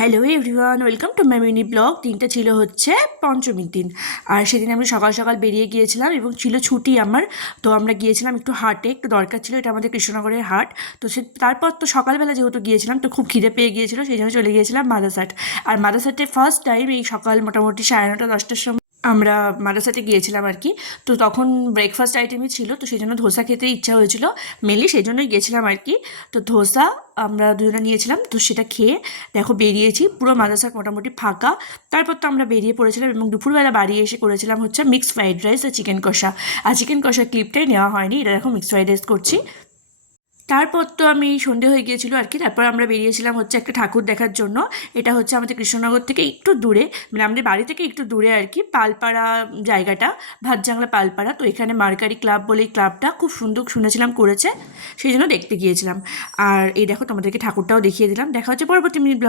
Hello everyone, welcome to my mini blog. দিনটা ছিল হচ্ছে পঞ্চমীর দিন, আর সেদিন আমি সকাল সকাল বেরিয়ে গিয়েছিলাম এবং ছিল ছুটি আমার। তো আমরা গিয়েছিলাম একটু হাটে, একটু দরকার ছিল, এটা আমাদের কৃষ্ণনগরের হাট। তো তারপর তো সকালবেলা যেহেতু গিয়েছিলাম তো খুব খিদে পেয়ে গিয়েছিলো, সেই জন্য চলে গিয়েছিলাম মাদারসাট। আর মাদারসাটে ফার্স্ট টাইম এই সকাল মোটামুটি 9:30-10টার সময় আমরা মাদ্রাসাতে গিয়েছিলাম আর কি। তো তখন ব্রেকফাস্ট আইটেমই ছিল, তো সেই জন্য ধোসা খেতে ইচ্ছা হয়েছিল মেনলি, সেই জন্যই গিয়েছিলাম আর কি। তো ধোসা আমরা দুজনে নিয়েছিলাম, তো সেটা খেয়ে দেখো বেরিয়েছি, পুরো মাদ্রাসা মোটামুটি ফাঁকা। তারপর তো আমরা বেরিয়ে পড়েছিলাম এবং দুপুরবেলা বাড়ি এসে করেছিলাম হচ্ছে মিক্সড ফ্রাইড রাইস আর চিকেন কষা। আর চিকেন কষা ক্লিপটাই নেওয়া হয়নি, এটা দেখো মিক্সড ফ্রাইড রাইস করছি। তারপর তো আমি সন্ধে হয়ে গিয়েছিল আর কি। তারপর আমরা বেরিয়েছিলাম হচ্ছে একটা ঠাকুর দেখার জন্য। এটা হচ্ছে আমাদের কৃষ্ণনগর থেকে একটু দূরে, মানে আমাদের বাড়ি থেকে একটু দূরে আর কি, পালপাড়া জায়গাটা, ভাতজাংলা পালপাড়া। তো এখানে মার্কারি ক্লাব বলে এই ক্লাবটা খুব সুন্দর শুনেছিলাম করেছে, সেই জন্য দেখতে গিয়েছিলাম। আর এই দেখো তোমাদেরকে ঠাকুরটাও দেখিয়ে দিলাম। দেখা হচ্ছে পরবর্তী মিনিট ব্লগ।